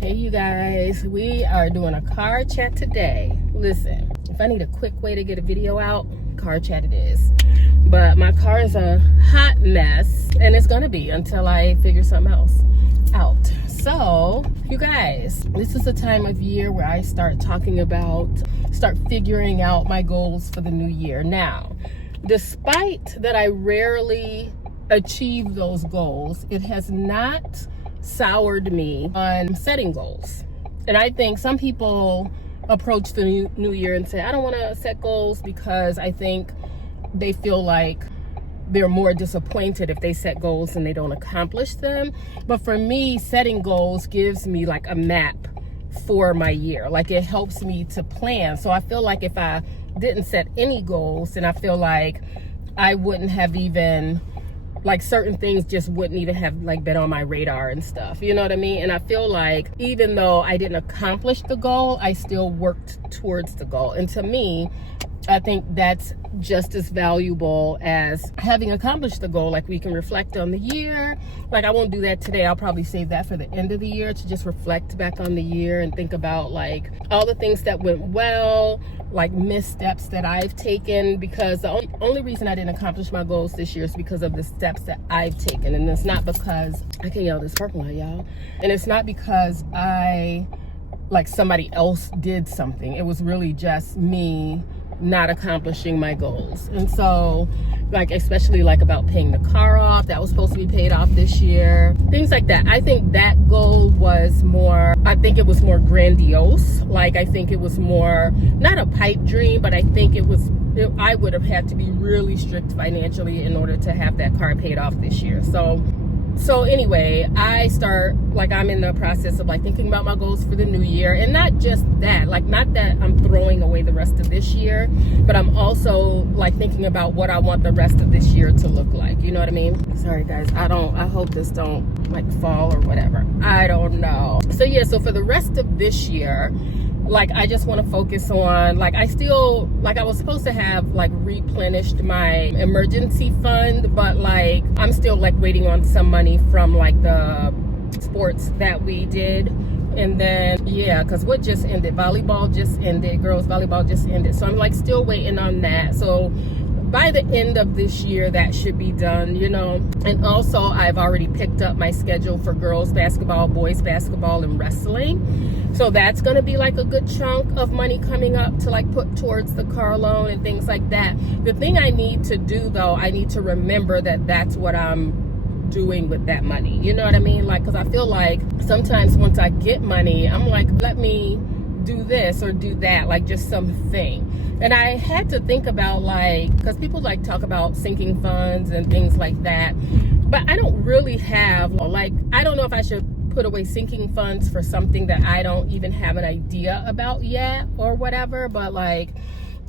Hey you guys, we are doing a car chat today. Listen, if I need a quick way to get a video out, car chat it is. But my car is a hot mess, and it's gonna be until I figure something else out. So, you guys, this is the time of year where I start figuring out my goals for the new year. Now, despite that I rarely achieve those goals, it has not soured me on setting goals. And I think some people approach the new year and say, I don't want to set goals because I think they feel like they're more disappointed if they set goals and they don't accomplish them. But for me, setting goals gives me like a map for my year. Like it helps me to plan. So I feel like if I didn't set any goals, then I feel like I wouldn't have even, like certain things just wouldn't even have like been on my radar and stuff, you know what I mean? And I feel like even though I didn't accomplish the goal, I still worked towards the goal. And to me, I think that's just as valuable as having accomplished the goal. Like we can reflect on the year. Like I won't do that today. I'll probably save that for the end of the year to just reflect back on the year and think about like all the things that went well, like missteps that I've taken, because the only reason I didn't accomplish my goals this year is because of the steps that I've taken. And it's not because, I can yell this purple light, y'all. And it's not because somebody else did something. It was really just me not accomplishing my goals. And so like especially like about paying the car off that was supposed to be paid off this year, things like that. I think that goal was more, I think it was more grandiose. Like I think it was more not a pipe dream, but I think I would have had to be really strict financially in order to have that car paid off this year. So anyway, I'm in the process of like thinking about my goals for the new year. And not just that, like not that I'm throwing away the rest of this year, but I'm also like thinking about what I want the rest of this year to look like. You know what I mean? Sorry guys, I hope this don't like fall or whatever. I don't know. So yeah, so for the rest of this year, like I just want to focus on like I was supposed to have like replenished my emergency fund, but like I'm still like waiting on some money from like the sports that we did. And then yeah, because what just ended, volleyball just ended, girls volleyball just ended, so I'm like still waiting on that. So by the end of this year that should be done, you know. And also I've already picked up my schedule for girls basketball, boys basketball, and wrestling. So that's going to be like a good chunk of money coming up to like put towards the car loan and things like that. The thing I need to do though, I need to remember that that's what I'm doing with that money. You know what I mean? Like, because I feel like sometimes once I get money, I'm like, let me do this or do that, like just something. And I had to think about like, because people like talk about sinking funds and things like that, but I don't really have like, I don't know if I should put away sinking funds for something that I don't even have an idea about yet or whatever. But like,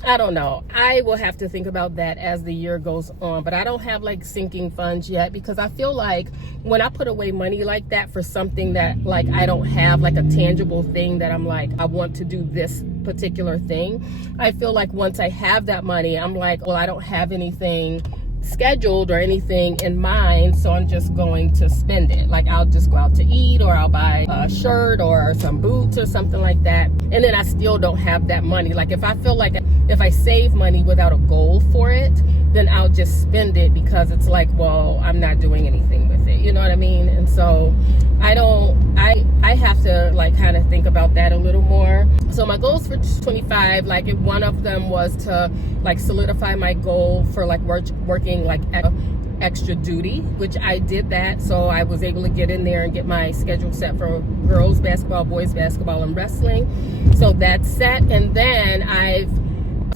I don't know. I will have to think about that as the year goes on. But I don't have like sinking funds yet, because I feel like when I put away money like that for something that like I don't have like a tangible thing that I'm like, I want to do this particular thing, I feel like once I have that money, I'm like, well, I don't have anything scheduled or anything in mind, so I'm just going to spend it. Like I'll just go out to eat, or I'll buy a shirt or some boots or something like that, and then I still don't have that money. Like if I feel like if I save money without a goal for it, then I'll just spend it because it's like, well, I'm not doing anything with it, you know what I mean? And so I have to like kind of think about that a little more. So my goals for 25, like if one of them was to like solidify my goal for like working like extra duty, which I did that. So I was able to get in there and get my schedule set for girls basketball, boys basketball, and wrestling. So that's set. And then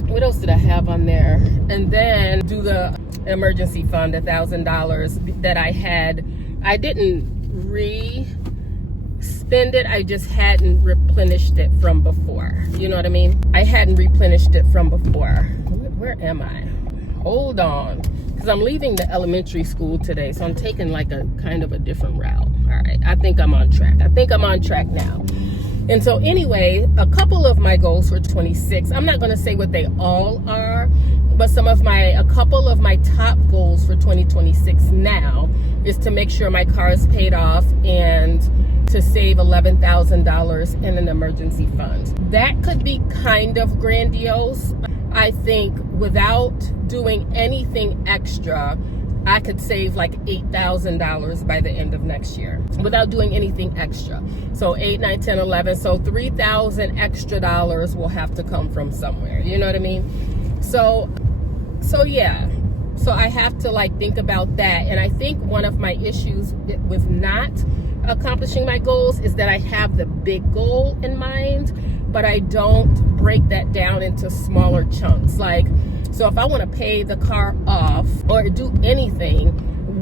what else did I have on there? And then do the emergency fund, $1,000 that I had. I didn't spend it, I just hadn't replenished it from before. You know what I mean? I hadn't replenished it from before. Where am I? Hold on, because I'm leaving the elementary school today, so I'm taking like a kind of a different route. All right, I think I'm on track. Now. And so anyway, a couple of my goals for 26, I'm not going to say what they all are, but a couple of my top goals for 2026 now is to make sure my car is paid off and to save $11,000 in an emergency fund. That could be kind of grandiose. I think without doing anything extra, I could save like $8,000 by the end of next year without doing anything extra. So 8, 9, 10, 11. So $3,000 extra dollars will have to come from somewhere. You know what I mean? So yeah. So I have to like think about that. And I think one of my issues with not accomplishing my goals is that I have the big goal in mind, but I don't break that down into smaller chunks. Like, so if I want to pay the car off or do anything,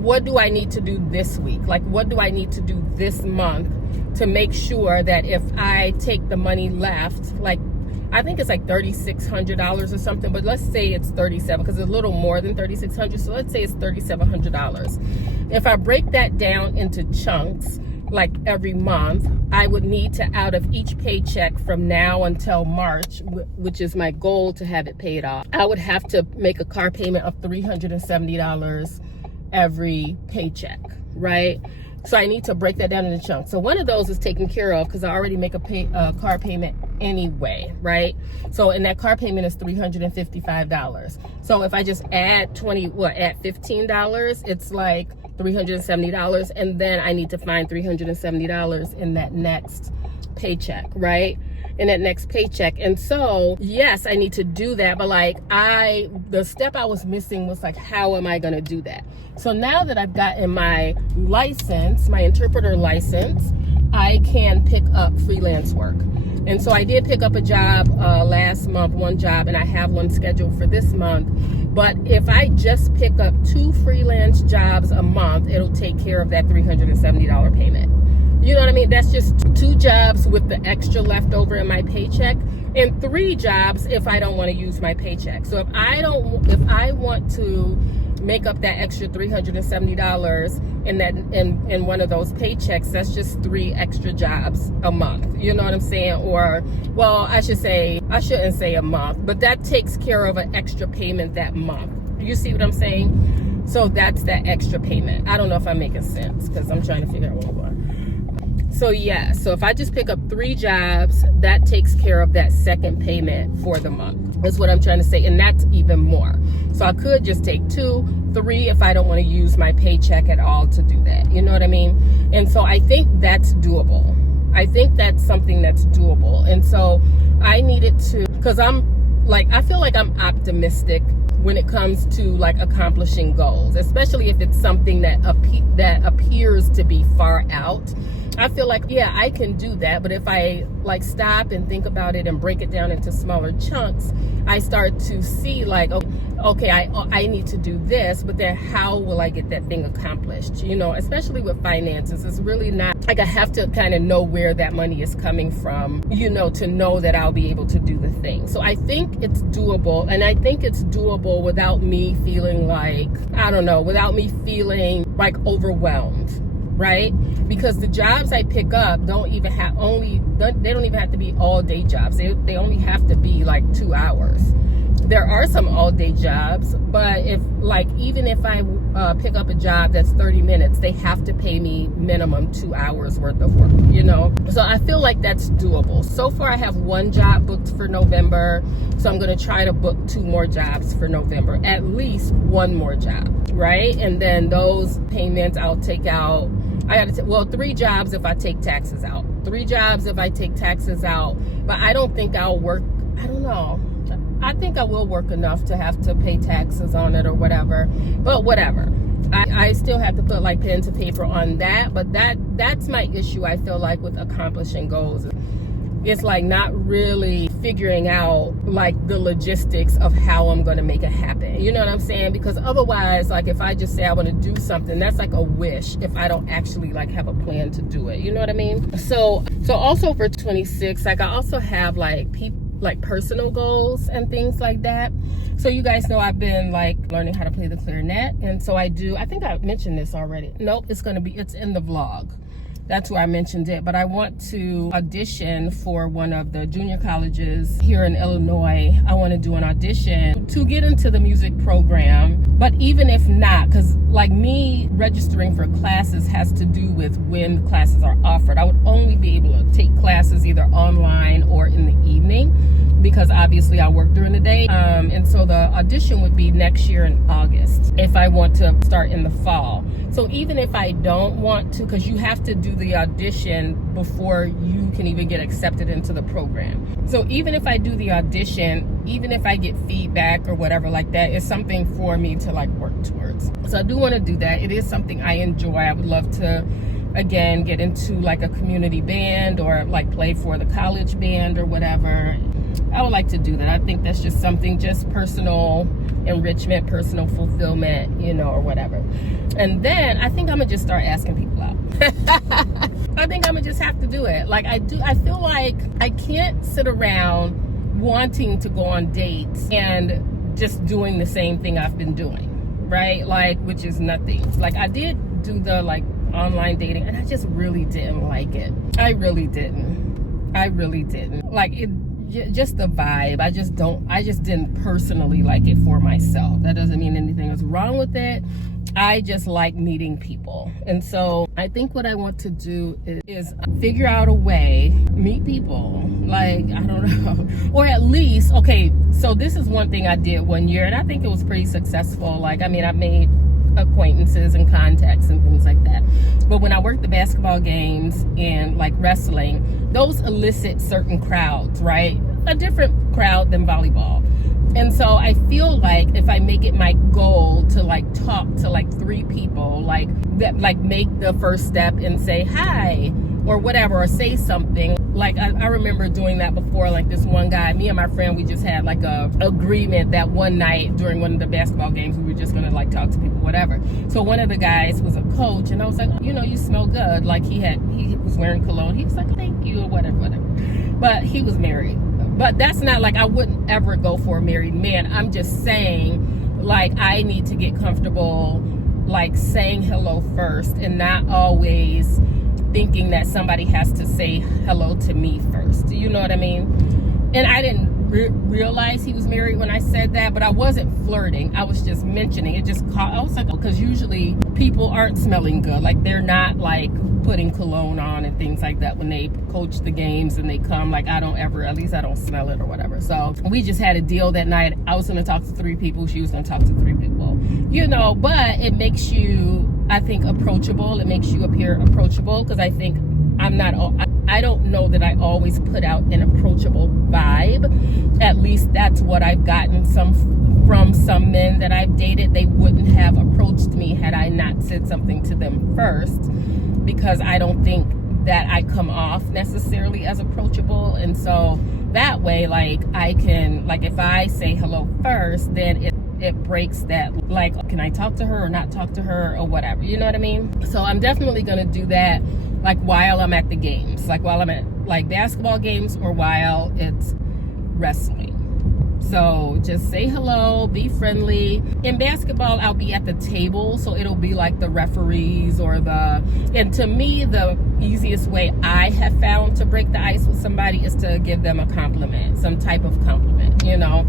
what do I need to do this week? Like, what do I need to do this month to make sure that if I take the money left, like, I think it's like $3,600 or something, but let's say it's 37 because it's a little more than 3,600. So let's say it's $3,700. If I break that down into chunks, like every month, I would need to, out of each paycheck from now until March, which is my goal to have it paid off, I would have to make a car payment of $370 every paycheck, right? So I need to break that down into chunks. So one of those is taken care of because I already make a car payment anyway, right? So, and that car payment is $355. So if I just add $15, it's like $370, and then I need to find $370 in that next paycheck, right? In that next paycheck. And so, yes, I need to do that, but like the step I was missing was like, how am I going to do that? So now that I've gotten my license, my interpreter license, I can pick up freelance work. And so I did pick up a job last month, one job, and I have one scheduled for this month. But if I just pick up 2 freelance jobs a month, it'll take care of that $370 payment. You know what I mean? That's just 2 jobs with the extra left over in my paycheck, and 3 jobs if I don't want to use my paycheck. So if I want to make up that extra $370 in one of those paychecks, that's just 3 extra jobs a month. You know what I'm saying? Or, well, I shouldn't say a month, but that takes care of an extra payment that month. You see what I'm saying? So that's that extra payment. I don't know if I'm making sense because I'm trying to figure out what one. So yeah, so if I just pick up 3 jobs, that takes care of that second payment for the month. That's what I'm trying to say, and that's even more. So I could just take 2, 3 if I don't want to use my paycheck at all to do that. You know what I mean? And so I think that's doable. I think that's something that's doable. And so I needed to, because I feel like I'm optimistic when it comes to like accomplishing goals, especially if it's something that appears to be far out. I feel like, yeah, I can do that. But if I like stop and think about it and break it down into smaller chunks, I start to see like, okay, I need to do this, but then how will I get that thing accomplished? You know, especially with finances, it's really not like I have to kind of know where that money is coming from, you know, to know that I'll be able to do the thing. So I think it's doable, and I think it's doable without me feeling like, I don't know, without me feeling like overwhelmed. Right? Because the jobs I pick up they don't even have to be all day jobs. They only have to be like 2 hours. There are some all day jobs, but even if I pick up a job that's 30 minutes, they have to pay me minimum 2 hours worth of work, you know? So I feel like that's doable. So far I have 1 job booked for November, so I'm gonna try to book 2 more jobs for November, at least 1 more job, right? And then those payments I'll take out. I got to 3 jobs if I take taxes out. 3 jobs if I take taxes out. But I don't think I'll work, I don't know. I think I will work enough to have to pay taxes on it or whatever. But whatever. I still have to put like pen to paper on that. But that's my issue, I feel like, with accomplishing goals. It's like not really figuring out like the logistics of how I'm going to make it happen. You know what I'm saying? Because otherwise, like if I just say I want to do something, that's like a wish if I don't actually like have a plan to do it. You know what I mean? So also for 26, like I also have like personal goals and things like that. So you guys know I've been like learning how to play the clarinet. And so I think I mentioned this already. Nope, it's in the vlog. that's where I mentioned it. But I want to audition for one of the junior colleges here in Illinois. I want to do an audition to get into the music program. But even if not, because like me registering for classes has to do with when classes are offered. I would only be able to take classes either online or in the evening, because obviously I work during the day. And so the audition would be next year in August if I want to start in the fall. So even if I don't want to, because you have to do the audition before you can even get accepted into the program. So even if I do the audition, even if I get feedback or whatever like that, it's something for me to like work towards. So I do want to do that. It is something I enjoy. I would love to, again, get into like a community band or like play for the college band or whatever. I would like to do that. I think that's just something, just personal enrichment, personal fulfillment, you know, or whatever. And then I think I'm gonna just start asking people out. I think I'm gonna just have to do it. Like I feel like I can't sit around wanting to go on dates and just doing the same thing I've been doing, right? Like, which is nothing. Like I did do the like online dating and I just really didn't like it. I really didn't. Like it, just the vibe. I just didn't personally like it for myself. That doesn't mean anything is wrong with it. I just like meeting people. And so I think what I want to do is figure out a way, meet people. Like, I don't know. Or at least, okay, so this is one thing I did one year and I think it was pretty successful. Like, I mean, I made acquaintances and contacts and things like that. But when I worked the basketball games and like wrestling, those elicit certain crowds, right? A different crowd than volleyball. And so I feel like if I make it my goal to like talk to like 3 people, like that, like make the first step and say hi or whatever, or say something. Like I remember doing that before. Like this one guy, me and my friend, we just had like a agreement that one night during one of the basketball games we were just gonna like talk to people, whatever. So one of the guys was a coach and I was like, oh, you know, you smell good. Like he was wearing cologne. He was like, thank you, or whatever. But he was married. But that's not like, I wouldn't ever go for a married man. I'm just saying, like, I need to get comfortable like saying hello first and not always thinking that somebody has to say hello to me first. You know what I mean? And I didn't realize he was married when I said that, but I wasn't flirting. I was just mentioning it. Just caught, I was like, because usually people aren't smelling good. Like they're not like putting cologne on and things like that when they coach the games and they come. Like I don't ever, at least I don't smell it or whatever. So we just had a deal that night. I was going to talk to 3 people. She was going to talk to 3 people, you know, but it makes you, I think, approachable. It makes you appear approachable, because I think I don't know that I always put out an approachable vibe. At least that's what I've gotten from some men that I've dated. They wouldn't have approached me had I not said something to them first, because I don't think that I come off necessarily as approachable. And so that way, like I can, like if I say hello first, then it breaks that, like, can I talk to her or not talk to her or whatever, you know what I mean? So I'm definitely gonna do that, like while I'm at the games, like while I'm at like basketball games or while it's wrestling. So just say hello, be friendly. In basketball, I'll be at the table, so it'll be like the referees and to me, the easiest way I have found to break the ice with somebody is to give them a compliment, some type of compliment, you know?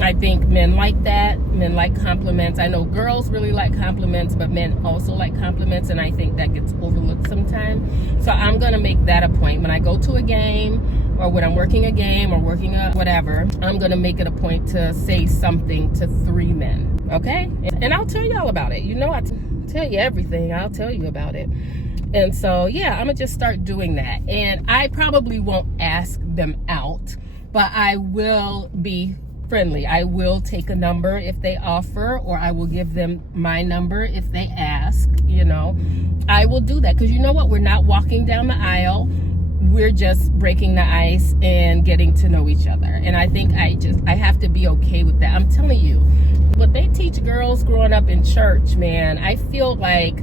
I think men like that. Men like compliments. I know girls really like compliments, but men also like compliments, and I think that gets overlooked sometimes. So I'm going to make that a point. When I go to a game, or when I'm working a game or working a whatever, I'm going to make it a point to say something to 3 men, okay? And I'll tell y'all about it. You know, I tell you everything. I'll tell you about it. And so, yeah, I'm going to just start doing that. And I probably won't ask them out, but I will be friendly. I will take a number if they offer, or I will give them my number if they ask, you know. I will do that, because you know what? We're not walking down the aisle. We're just breaking the ice and getting to know each other. And I think I have to be okay with that. I'm telling you, what they teach girls growing up in church, man, I feel like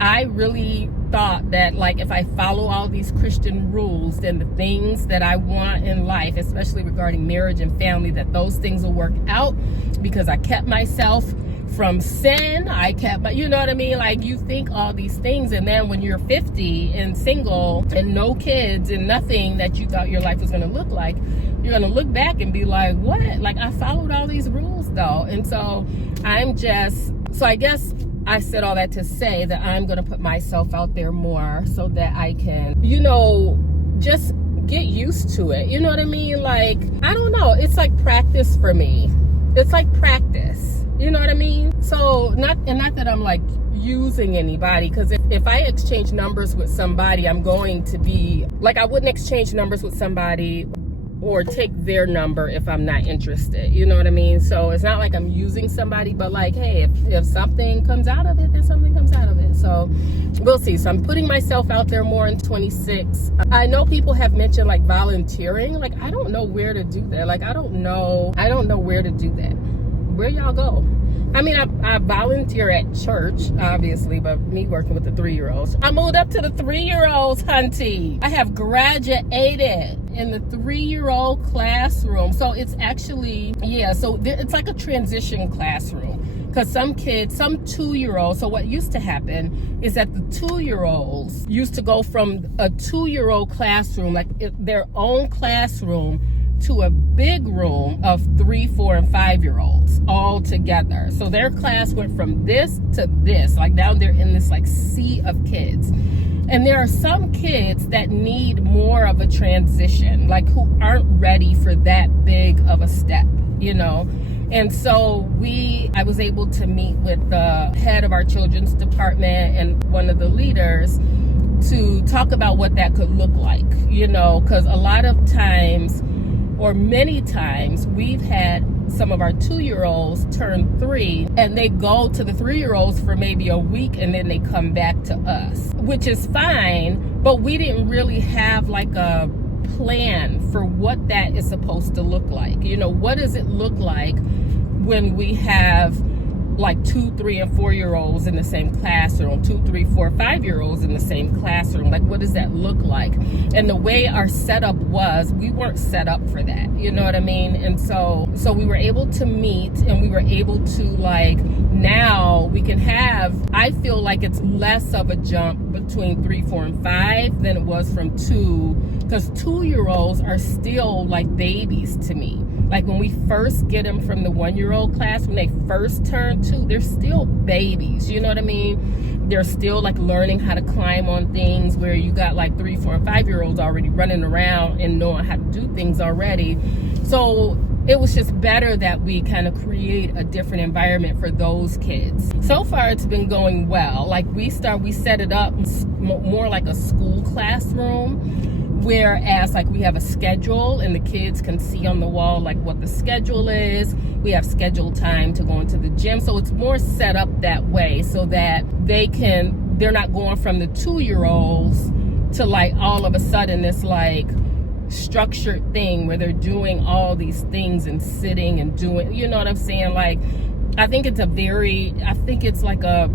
I really thought that, like, if I follow all these Christian rules, then the things that I want in life, especially regarding marriage and family, that those things will work out, because I kept myself from sin. I kept, you know what I mean? Like, you think all these things, and then when you're 50 and single and no kids and nothing that you thought your life was going to look like, you're going to look back and be like, what? Like, I followed all these rules though. And so I guess I said all that to say that I'm going to put myself out there more so that I can, just get used to it. You know what I mean? Like, I don't know. It's like practice for me. It's like practice. You know what I mean? So not that I'm like using anybody, because if I exchange numbers with somebody, I'm going to be like, I wouldn't exchange numbers with somebody or take their number if I'm not interested. You know what I mean? So it's not like I'm using somebody, but like, hey, if something comes out of it, then something comes out of it. So we'll see. So I'm putting myself out there more in 26. I know people have mentioned like volunteering. Like, I don't know where to do that. Like, I don't know where to do that. Where y'all go? I mean, I volunteer at church, obviously, but me working with the 3-year-olds. I moved up to the 3-year-olds, hunty. I have graduated in the 3-year-old classroom. So it's actually, it's like a transition classroom. Because some 2-year-olds, so what used to happen is that the 2-year-olds used to go from a 2-year-old classroom, like their own classroom, to a big room of 3, 4, and 5-year-olds all together. So their class went from this to this, like down there in this like sea of kids. And there are some kids that need more of a transition, like who aren't ready for that big of a step, And so I was able to meet with the head of our children's department and one of the leaders to talk about what that could look like, because a lot of times, or many times, we've had some of our 2-year-olds turn 3 and they go to the 3-year-olds for maybe a week and then they come back to us, which is fine, but we didn't really have like a plan for what that is supposed to look like. What does it look like when we have like 2, 3, and 4-year-olds in the same classroom, 2, 3, 4, 5-year-olds in the same classroom? Like, what does that look like? And the way our setup was, we weren't set up for that. You know what I mean? And so we were able to meet, and we were able to, like, now we can have, I feel like it's less of a jump between 3, 4, and 5 than it was from 2, because 2-year-olds are still like babies to me. Like, when we first get them from the 1-year-old class, when they first turn 2, they're still babies. You know what I mean? They're still like learning how to climb on things, where you got like 3, 4, and 5-year-olds already running around and knowing how to do things already. So it was just better that we kind of create a different environment for those kids. So far, it's been going well. Like, we set it up more like a school classroom, whereas like we have a schedule and the kids can see on the wall like what the schedule is. We have scheduled time to go into the gym. So it's more set up that way so that they're not going from the 2-year-olds to like all of a sudden this like structured thing where they're doing all these things and sitting and doing, you know what I'm saying? Like, I think it's like a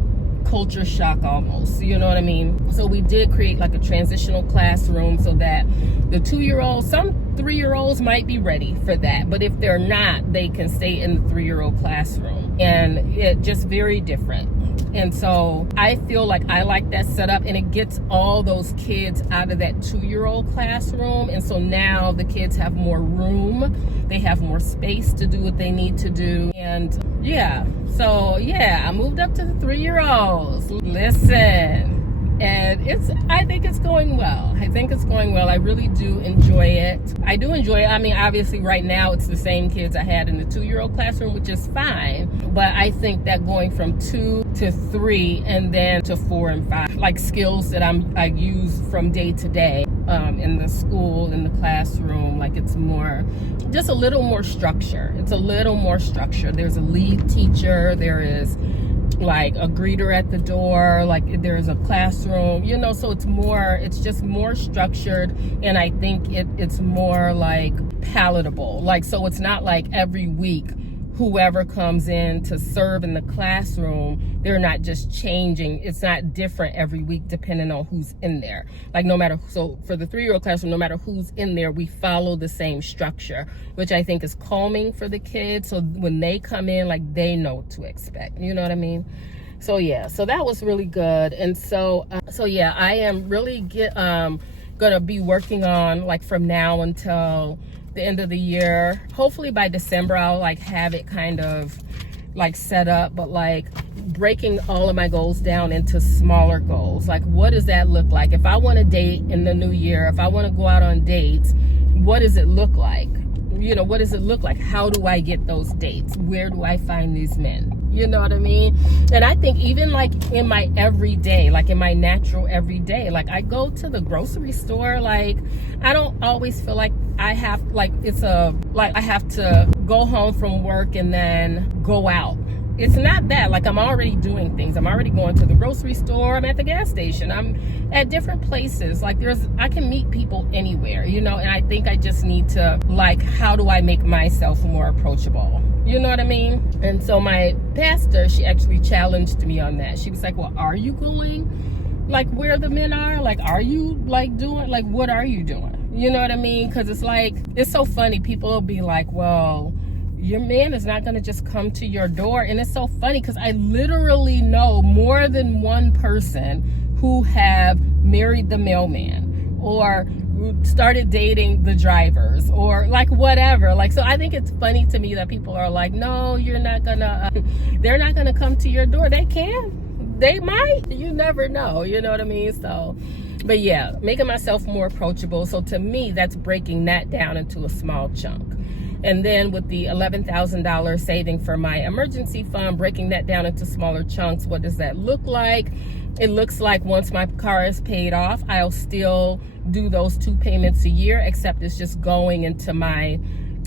culture shock almost, you know what I mean? So we did create like a transitional classroom so that the 2-year-olds, some 3-year-olds might be ready for that, but if they're not, they can stay in the 3-year-old classroom, and it just very different. And so I feel like I like that setup, and it gets all those kids out of that 2-year-old classroom. And so now the kids have more room, they have more space to do what they need to do. And I moved up to the 3-year-olds. Listen, and I think it's going well. I really do enjoy it. I mean, obviously right now it's the same kids I had in the 2-year-old classroom, which is fine. But I think that going from 2 to 3 and then to 4 and 5, like skills that I use from day to day in the school, in the classroom, like it's more, just a little more structure. It's a little more structure. There's a lead teacher. There is like a greeter at the door, like there's a classroom, so it's just more structured, and I think it's more like palatable. Like, so it's not like every week whoever comes in to serve in the classroom, they're not just changing. It's not different every week depending on who's in there. Like so for the 3-year-old classroom, no matter who's in there, we follow the same structure, which I think is calming for the kids. So when they come in, like, they know what to expect. You know what I mean? So yeah, so that was really good. And so yeah, I am really gonna be working on, like, from now until the end of the year. Hopefully by December I'll like have it kind of like set up, but like breaking all of my goals down into smaller goals. Like, what does that look like? If I want to date in the new year, if I want to go out on dates, what does it look like? You know, what does it look like? How do I get those dates? Where do I find these men? You know what I mean? And I think even like in my everyday, like in my natural everyday, like I go to the grocery store, like I don't always feel like I have, like I have to go home from work and then go out. It's not that. Like, I'm already doing things. I'm already going to the grocery store. I'm at the gas station. I'm at different places. Like, I can meet people anywhere, you know, and I think I just need to, like, how do I make myself more approachable? You know what I mean? And so my pastor, she actually challenged me on that. She was like, well, are you going, like, where the men are? Like, are you, like, doing, like, what are you doing? You know what I mean? Because it's like, it's so funny. People will be like, well, your man is not going to just come to your door. And it's so funny because I literally know more than one person who have married the mailman or started dating the drivers or like whatever. Like, so I think it's funny to me that people are like, no, you're not gonna, they're not gonna come to your door. They can, they might, you never know. You know what I mean? So, but yeah, making myself more approachable. So to me, that's breaking that down into a small chunk. And then with the $11,000 saving for my emergency fund, breaking that down into smaller chunks, what does that look like? It looks like once my car is paid off, I'll still do those 2 payments a year, except it's just going into my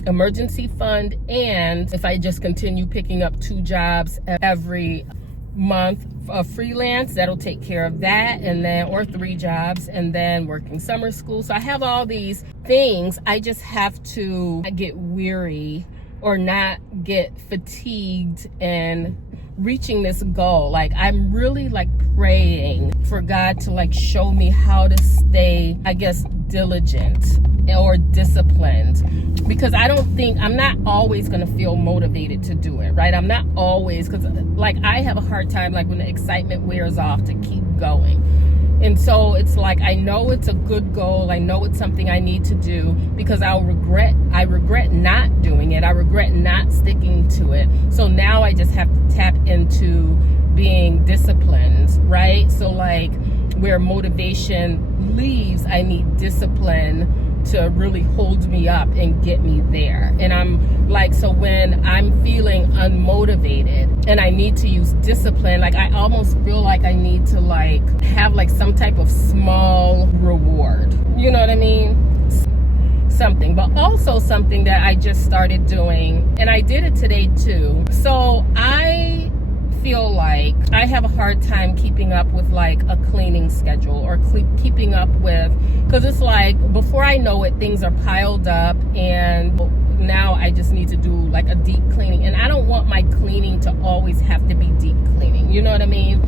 emergency fund. And if I just continue picking up 2 jobs every month of freelance, that'll take care of that, and then, or 3 jobs, and then working summer school. So I have all these things. I just have to not get weary or not get fatigued in reaching this goal. Like, I'm really like praying for God to like show me how to stay, I guess, diligent or disciplined, because I'm not always going to feel motivated to do it, right? I'm not always, because like I have a hard time, like when the excitement wears off, to keep going. And so it's like, I know it's a good goal. I know it's something I need to do, because I regret not doing it. I regret not sticking to it. So now I just have to tap into being disciplined, right? So like where motivation leaves, I need discipline to really hold me up and get me there. And I'm like, so when I'm feeling unmotivated and I need to use discipline, like I almost feel like I need to like have like some type of small reward, you know what I mean? Something, but also something that I just started doing, and I did it today too. So I feel like I have a hard time keeping up with like a cleaning schedule, or keeping up with, because it's like before I know it, things are piled up, and now I just need to do like a deep cleaning. And I don't want my cleaning to always have to be deep cleaning, you know what I mean?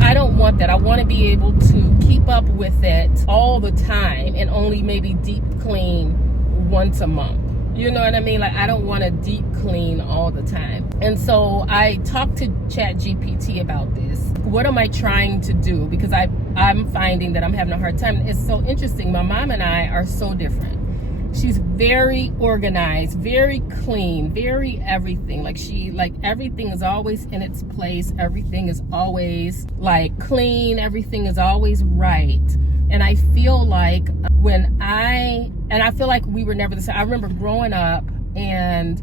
I don't want that. I want to be able to keep up with it all the time and only maybe deep clean once a month. You know what I mean? Like, I don't want to deep clean all the time. And so I talked to ChatGPT about this. What am I trying to do? Because I'm finding that I'm having a hard time. It's so interesting. My mom and I are so different. She's very organized, very clean, very everything. Like everything is always in its place. Everything is always like clean. Everything is always right. And I feel like I feel like we were never the same. I remember growing up, and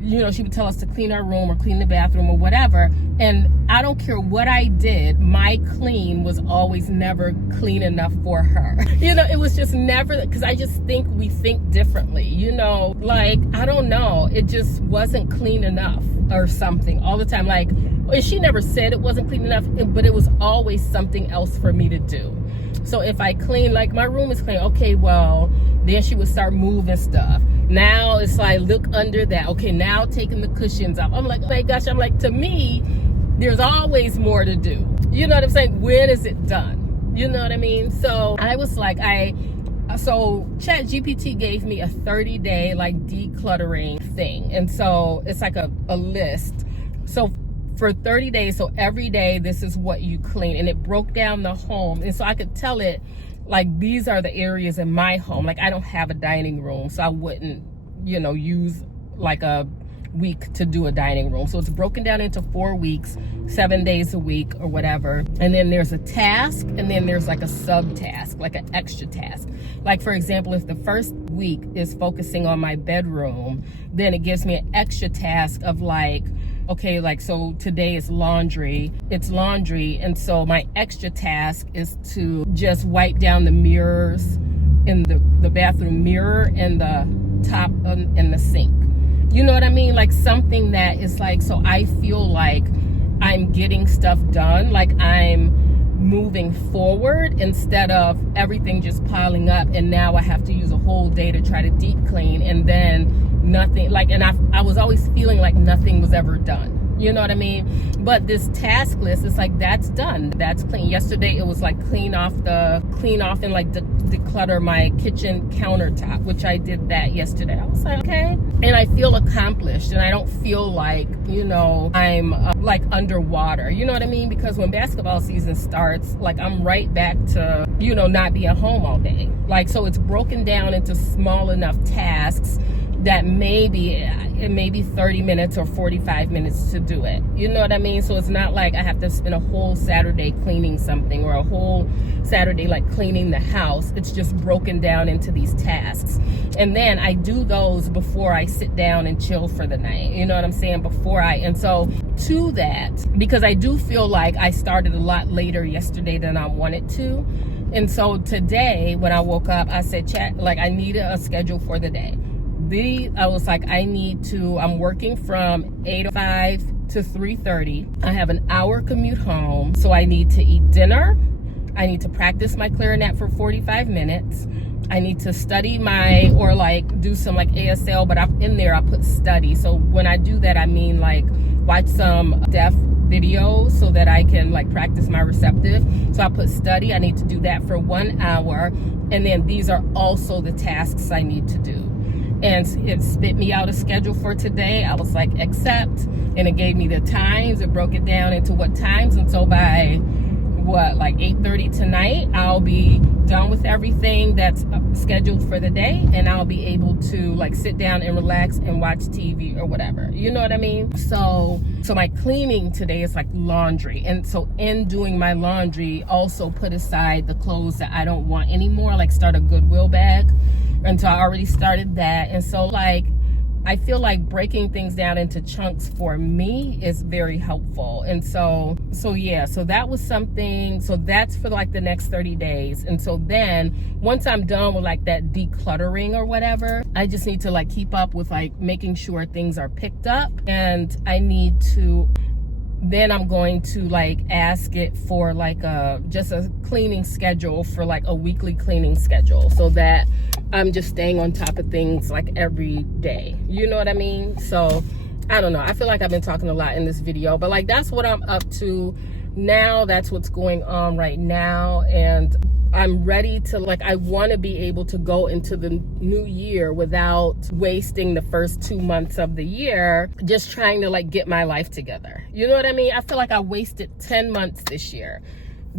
you know, she would tell us to clean our room or clean the bathroom or whatever, and I don't care what I did, my clean was always never clean enough for her. You know, it was just never, because I just think we think differently, you know, like, I don't know, it just wasn't clean enough or something all the time. Like, she never said it wasn't clean enough, but it was always something else for me to do. So if I clean, like my room is clean, okay, well, Then she would start moving stuff. Now it's like, look under that. Okay, now taking the cushions off. I'm like, oh my gosh, I'm like, to me, there's always more to do. You know what I'm saying? When is it done? You know what I mean? So I was like, so ChatGPT gave me a 30-day like decluttering thing. And so it's like a list. So for 30 days, so every day, this is what you clean. And it broke down the home. And so I could tell it, like, these are the areas in my home. Like, I don't have a dining room, so I wouldn't, you know, use like a week to do a dining room. So it's broken down into 4 weeks, 7 days a week or whatever. And then there's a task, and then there's like a subtask, like an extra task. Like, for example, if the first week is focusing on my bedroom, then it gives me an extra task of like, okay, like, so today is laundry. It's laundry. And so my extra task is to just wipe down the mirrors in the bathroom mirror and the top and the sink. You know what I mean? Like something that is like, so I feel like I'm getting stuff done. Like I'm moving forward instead of everything just piling up. And now I have to use a whole day to try to deep clean, and then nothing, like, and I was always feeling like nothing was ever done. You know what I mean? But this task list is like, that's done, that's clean. Yesterday it was like clean off and like declutter my kitchen countertop, which I did that yesterday. I was like, okay. And I feel accomplished, and I don't feel like, you know, I'm like underwater. You know what I mean? Because when basketball season starts, like I'm right back to, you know, not being home all day. Like, so it's broken down into small enough tasks that maybe it may be 30 minutes or 45 minutes to do it. You know what I mean? So it's not like I have to spend a whole Saturday cleaning something, or a whole Saturday like cleaning the house. It's just broken down into these tasks. And then I do those before I sit down and chill for the night. You know what I'm saying? And so to that, because I do feel like I started a lot later yesterday than I wanted to. And so today when I woke up, I said, chat, like I needed a schedule for the day. I was like, I'm working from 8:05 to 3:30. I have an hour commute home. So I need to eat dinner. I need to practice my clarinet for 45 minutes. I need to study or like do some like ASL, but in there I put study. So when I do that, I mean like watch some deaf videos so that I can like practice my receptive. So I put study. I need to do that for 1 hour. And then these are also the tasks I need to do. And it spit me out a schedule for today. I was like, accept. And it gave me the times. It broke it down into what times. And so by like 8:30 tonight, I'll be done with everything that's scheduled for the day. And I'll be able to like sit down and relax and watch TV or whatever. You know what I mean? So my cleaning today is like laundry. And so in doing my laundry, also put aside the clothes that I don't want anymore, like start a Goodwill bag. And so I already started that. And so like, I feel like breaking things down into chunks for me is very helpful. And so yeah, so that was something. So that's for like the next 30 days. And so then once I'm done with like that decluttering or whatever, I just need to like keep up with like making sure things are picked up. And then I'm going to like ask it for like just a cleaning schedule, for like a weekly cleaning schedule, so that I'm just staying on top of things like every day. You know what I mean? So I don't know. I feel like I've been talking a lot in this video, but like that's what I'm up to now. That's what's going on right now. And I'm ready to like, I want to be able to go into the new year without wasting the first 2 months of the year just trying to like get my life together. You know what I mean? I feel like I wasted 10 months this year.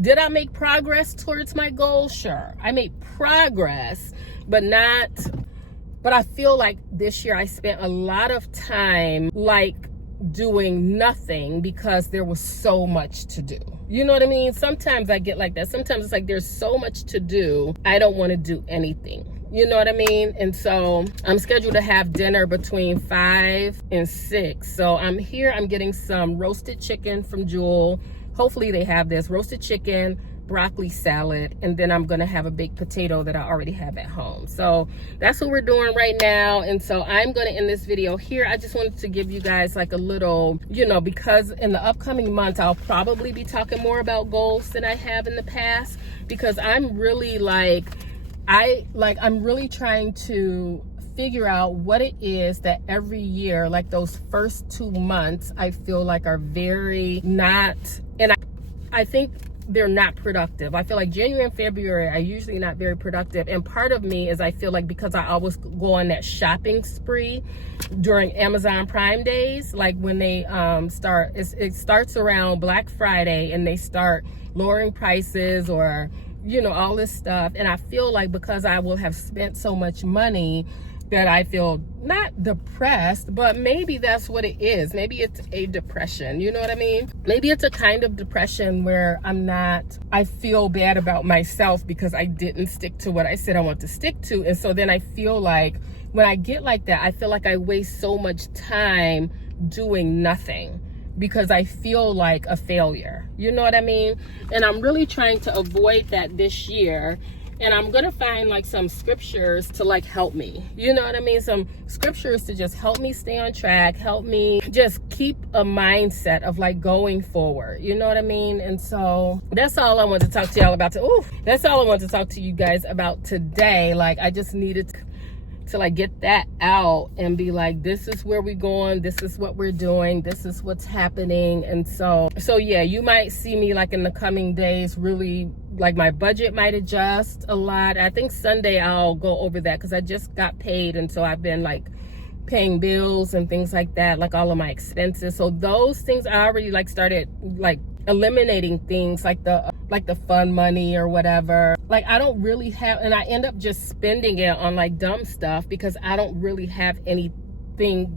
Did I make progress towards my goal? Sure. I made progress, but I feel like this year I spent a lot of time like doing nothing because there was so much to do. You know what I mean? Sometimes I get like that. Sometimes it's like there's so much to do, I don't want to do anything. You know what I mean? And so I'm scheduled to have dinner between 5 and 6. So I'm here, I'm getting some roasted chicken from Jewel. Hopefully they have this roasted chicken, broccoli salad, and then I'm gonna have a baked potato that I already have at home. So that's what we're doing right now. And so I'm gonna end this video here. I just wanted to give you guys like a little, you know, because in the upcoming months I'll probably be talking more about goals than I have in the past, because I'm really like I'm really trying to figure out what it is that every year, like those first 2 months, I feel like are very not, and I think they're not productive. I feel like January and February are usually not very productive. And part of me is I feel like because I always go on that shopping spree during Amazon Prime days, like when they it starts around Black Friday and they start lowering prices or, you know, all this stuff. And I feel like because I will have spent so much money that I feel not depressed, but maybe that's what it is. Maybe it's a depression, you know what I mean? Maybe it's a kind of depression where I feel bad about myself because I didn't stick to what I said I want to stick to. And so then I feel like when I get like that, I feel like I waste so much time doing nothing because I feel like a failure, you know what I mean? And I'm really trying to avoid that this year. And I'm gonna find like some scriptures to like help me, you know what I mean? Some scriptures to just help me stay on track, help me just keep a mindset of like going forward, you know what I mean? And so that's all I want to talk to y'all about. That's all I want to talk to you guys about today. Like I just needed to like get that out and be like, this is where we're going, this is what we're doing, this is what's happening. And so yeah, you might see me like in the coming days really like my budget might adjust a lot. I think Sunday I'll go over that because I just got paid, and so I've been like paying bills and things like that, like all of my expenses. So those things I already like started like eliminating things like the fun money or whatever. Like I don't really have, and I end up just spending it on like dumb stuff because I don't really have anything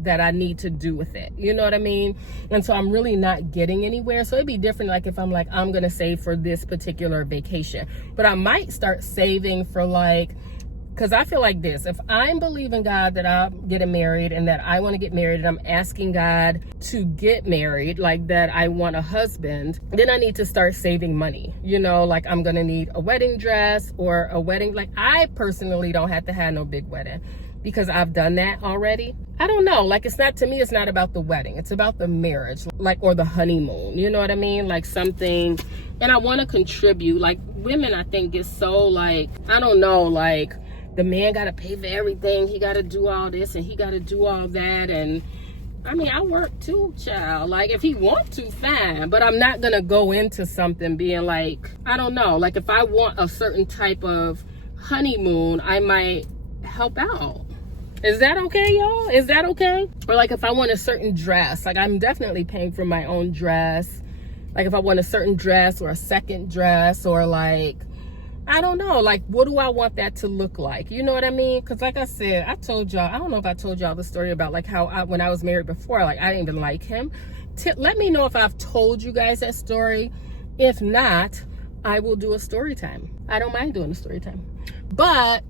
that I need to do with it, you know what I mean? And so I'm really not getting anywhere. So it'd be different like if I'm like, I'm gonna save for this particular vacation, but I might start saving for like, because I feel like this, if I'm believing God that I'm getting married and that I want to get married and I'm asking God to get married, like that I want a husband, then I need to start saving money. You know, like I'm going to need a wedding dress or a wedding. Like I personally don't have to have no big wedding because I've done that already. I don't know, like it's not, to me, it's not about the wedding. It's about the marriage, like, or the honeymoon, you know what I mean? Like something, and I want to contribute. Like women, I think get so like, I don't know, like, the man got to pay for everything. He got to do all this and he got to do all that. And I mean, I work too, child. Like if he want to, fine. But I'm not going to go into something being like, I don't know. Like if I want a certain type of honeymoon, I might help out. Is that okay, y'all? Is that okay? Or like if I want a certain dress, like I'm definitely paying for my own dress. Like if I want a certain dress or a second dress or like, I don't know, like what do I want that to look like? You know what I mean? Because like I said, I told y'all, I don't know if I told y'all the story about like how when I was married before, like I didn't even like him. Let me know if I've told you guys that story. If not, I will do a story time. I don't mind doing a story time. But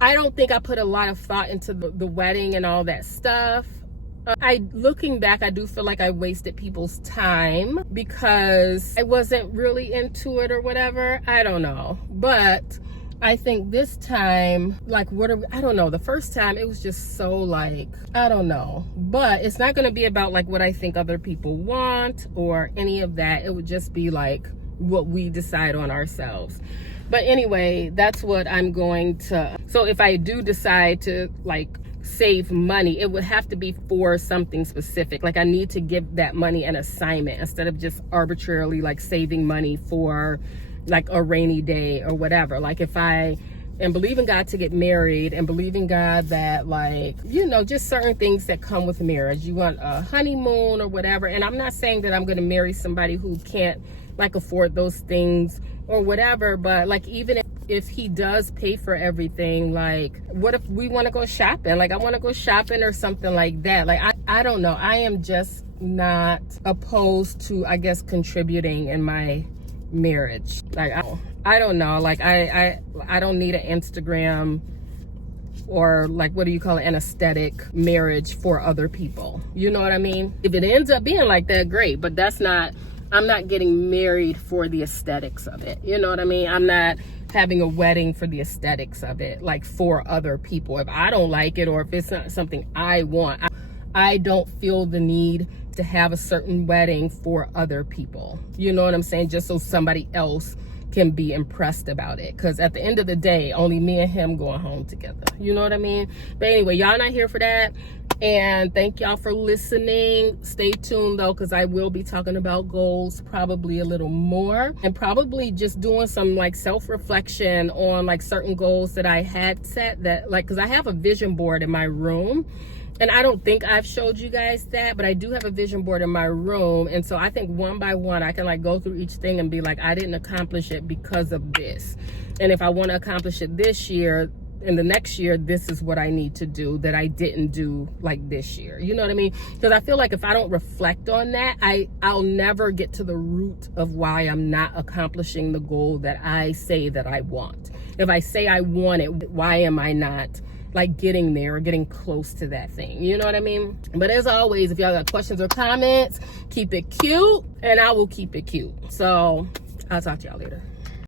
I don't think I put a lot of thought into the wedding and all that stuff. Looking back, I do feel like I wasted people's time because I wasn't really into it or whatever. I don't know. But I think this time, like, I don't know. The first time, it was just so like, I don't know. But it's not going to be about like what I think other people want or any of that. It would just be like what we decide on ourselves. But anyway, that's what I'm going to. So if I do decide to like save money, it would have to be for something specific. Like I need to give that money an assignment instead of just arbitrarily like saving money for like a rainy day or whatever. Like if I am believing God to get married and believing God that like, you know, just certain things that come with marriage. You want a honeymoon or whatever. And I'm not saying that I'm going to marry somebody who can't like afford those things or whatever, but like even if he does pay for everything, like what if we want to go shopping? Like I want to go shopping or something like that. Like I don't know. I am just not opposed to, I guess, contributing in my marriage. Like I don't know. Like I don't need an Instagram or like, what do you call it, an aesthetic marriage for other people. You know what I mean? If it ends up being like that, great. But I'm not getting married for the aesthetics of it. You know what I mean? I'm not having a wedding for the aesthetics of it, like for other people. If I don't like it or if it's not something I want, I don't feel the need to have a certain wedding for other people. You know what I'm saying? Just so somebody else can be impressed about it, because at the end of the day, only me and him going home together. You know what I mean? But anyway, y'all not here for that. And thank y'all for listening. Stay tuned though, because I will be talking about goals probably a little more, and probably just doing some like self-reflection on like certain goals that I had set, that like, because I have a vision board in my room. And I don't think I've showed you guys that, but I do have a vision board in my room. And so I think one by one, I can like go through each thing and be like, I didn't accomplish it because of this. And if I want to accomplish it this year, in the next year, this is what I need to do that I didn't do like this year. You know what I mean? Because I feel like if I don't reflect on that, I'll never get to the root of why I'm not accomplishing the goal that I say that I want. If I say I want it, why am I not like getting there or getting close to that thing? You know what I mean? But as always, if y'all got questions or comments, keep it cute and I will keep it cute. So I'll talk to y'all later.